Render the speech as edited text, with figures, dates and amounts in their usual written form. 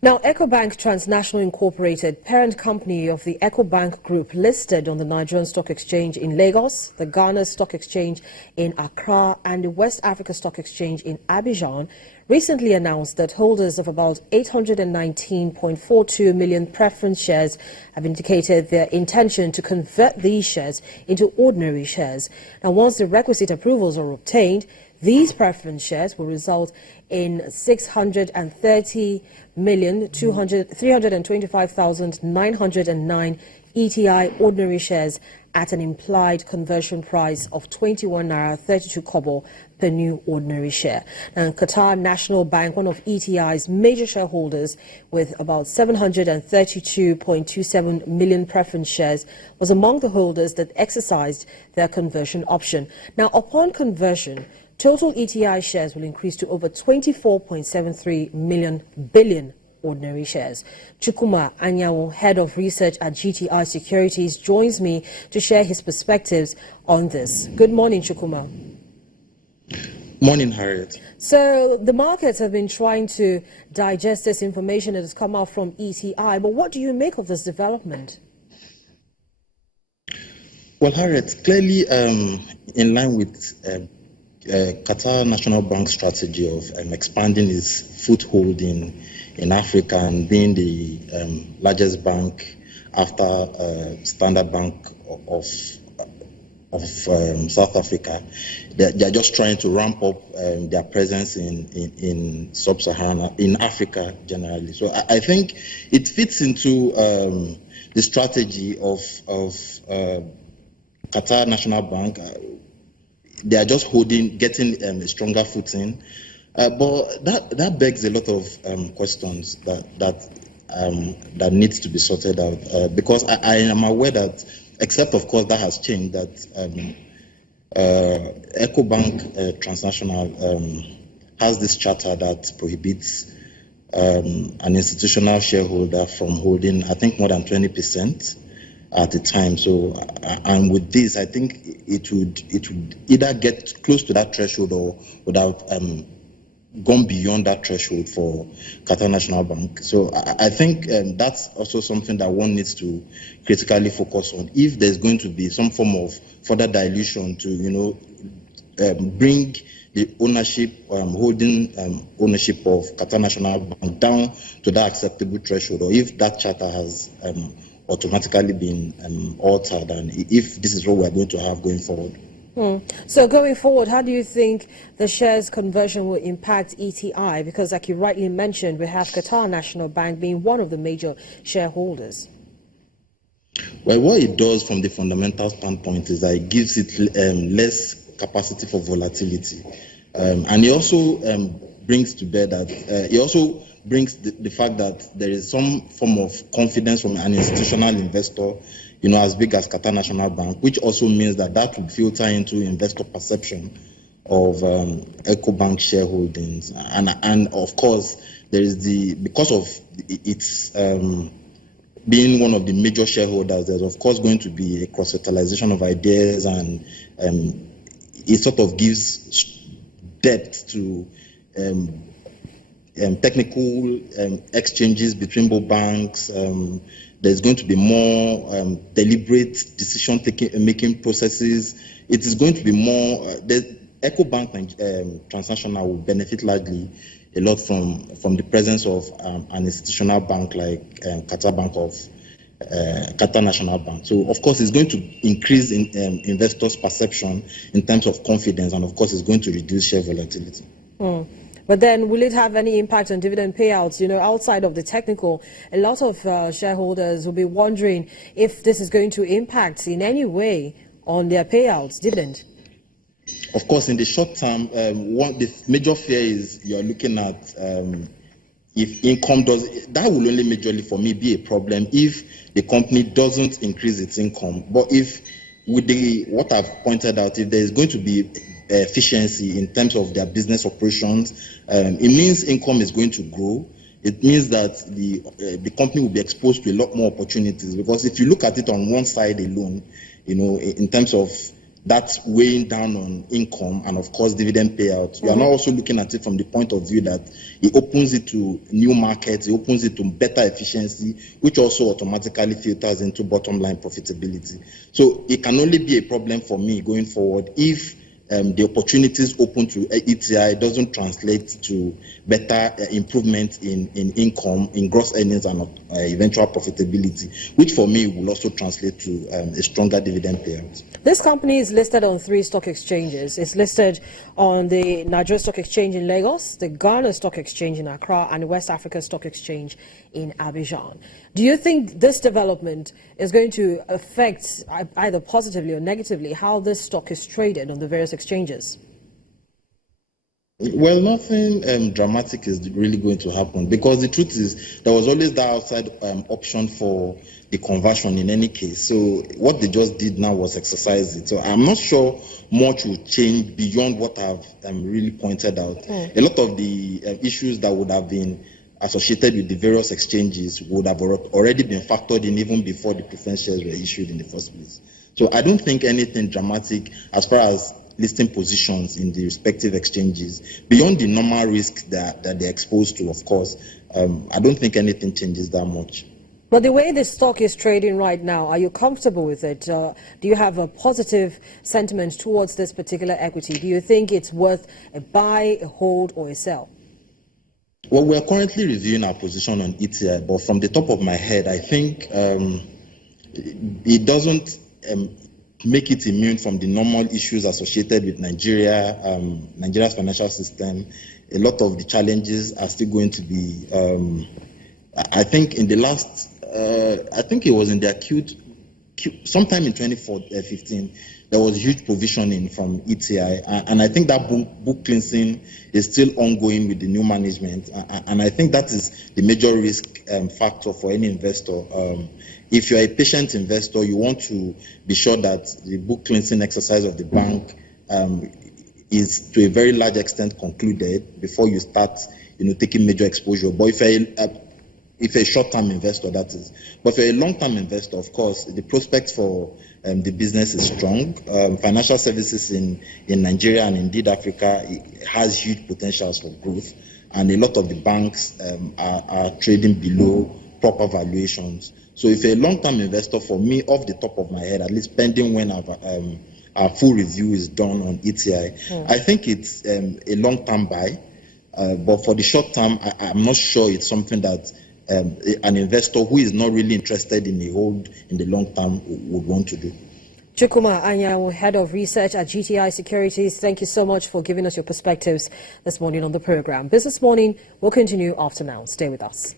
Now, EcoBank Transnational Incorporated, parent company of the EcoBank Group, listed on the Nigerian Stock Exchange in Lagos, the Ghana Stock Exchange in Accra, and the West Africa Stock Exchange in Abidjan, recently announced that holders of about 819.42 million preference shares have indicated their intention to convert these shares into ordinary shares. Now, once the requisite approvals are obtained, these preference shares will result in 630,325,909 ETI ordinary shares at an implied conversion price of 21 naira 32 kobo per new ordinary share. And Qatar National Bank, one of ETI's major shareholders with about 732.27 million preference shares, was among the holders that exercised their conversion option. Now, upon conversion, total ETI shares will increase to over 24.73 billion ordinary shares. Chukwuma Anyanwu, head of research at GTI Securities, joins me to share his perspectives on this. Good morning, Chukwuma. Morning, Harriet. So the markets have been trying to digest this information that has come out from ETI, but what do you make of this development? Well, Harriet, clearly in line with Qatar National Bank strategy of expanding its foothold in Africa and being the largest bank after Standard Bank of South Africa. They're just trying to ramp up their presence in sub-Saharan, in Africa generally. So I think it fits into the strategy of Qatar National Bank. They are just getting a stronger footing, but that begs a lot of questions that needs to be sorted out. Because I am aware that, except of course that has changed, that EcoBank Transnational has this charter that prohibits an institutional shareholder from holding, I think, more than 20%. At the time. So, and with this, I think it would either get close to that threshold or without gone beyond that threshold for Qatar National Bank. So I think that's also something that one needs to critically focus on. If there's going to be some form of further dilution to, bring the ownership, holding ownership of Qatar National Bank down to that acceptable threshold, or if that charter has automatically been altered, and if this is what we're going to have going forward. So going forward, how do you think the shares conversion will impact ETI? Because like you rightly mentioned, we have Qatar National Bank being one of the major shareholders. Well, what it does from the fundamental standpoint is that it gives it less capacity for volatility. And it also brings to bear that, it also brings the fact that there is some form of confidence from an institutional investor, as big as Qatar National Bank, which also means that will filter into investor perception of EcoBank shareholdings. And of course, there is because of its being one of the major shareholders, there's of course going to be a cross-fertilization of ideas, and it sort of gives depth to technical exchanges between both banks. There's going to be more deliberate decision-making processes. It is going to be more. The EcoBank Transnational will benefit largely a lot from the presence of an institutional bank like Qatar National Bank. So, of course, it's going to increase investors' perception in terms of confidence, and of course, it's going to reduce share volatility. But then, will it have any impact on dividend payouts? Outside of the technical, a lot of shareholders will be wondering if this is going to impact in any way on their payouts, dividend. Of course, in the short term, the major fear is you're looking at if income that will only majorly for me be a problem if the company doesn't increase its income. But if with what I've pointed out, if there is going to be efficiency in terms of their business operations, it means income is going to grow. It means that the company will be exposed to a lot more opportunities, because if you look at it on one side alone, in terms of that's weighing down on income and, of course, dividend payouts. We are now also looking at it from the point of view that it opens it to new markets, it opens it to better efficiency, which also automatically filters into bottom line profitability. So it can only be a problem for me going forward if the opportunities open to ETI doesn't translate to better improvement in income, in gross earnings, and eventual profitability, which for me will also translate to a stronger dividend payout. This company is listed on 3 stock exchanges. It's listed on the Nigeria Stock Exchange in Lagos, the Ghana Stock Exchange in Accra, and the West Africa Stock Exchange in Abidjan. Do you think this development is going to affect either positively or negatively how this stock is traded on the various exchanges? Well, nothing dramatic is really going to happen, because the truth is there was always that outside option for the conversion in any case. So what they just did now was exercise it. So I'm not sure much will change beyond what I've really pointed out. A lot of the issues that would have been associated with the various exchanges would have already been factored in even before the preference shares were issued in the first place. So I don't think anything dramatic as far as listing positions in the respective exchanges, beyond the normal risk that they're exposed to, of course. I don't think anything changes that much. But the way the stock is trading right now, are you comfortable with it? Do you have a positive sentiment towards this particular equity? Do you think it's worth a buy, a hold, or a sell? Well, we are currently reviewing our position on ETI, but from the top of my head, I think it doesn't make it immune from the normal issues associated with Nigeria's financial system. A lot of the challenges are still going to be, I think in the last, I think it was in the acute, sometime in 2015, there was huge provisioning from ETI, and I think that book cleansing is still ongoing with the new management, and I think that is the major risk factor for any investor. If you're a patient investor, you want to be sure that the book cleansing exercise of the bank is to a very large extent concluded before you start, taking major exposure. But if you're a short-term investor, that is. But if you're a long-term investor, of course, the prospects for the business is strong. Financial services in Nigeria and indeed Africa has huge potentials for growth, and a lot of the banks are trading below proper valuations. So if you're a long-term investor, for me, off the top of my head, at least pending when our full review is done on ETI, I think it's a long-term buy. But for the short term, I'm not sure it's something that an investor who is not really interested in a hold in the long term would want to do. Chukwuma Anyanwu, Head of Research at GTI Securities, thank you so much for giving us your perspectives this morning on the program. Business Morning will continue after now. Stay with us.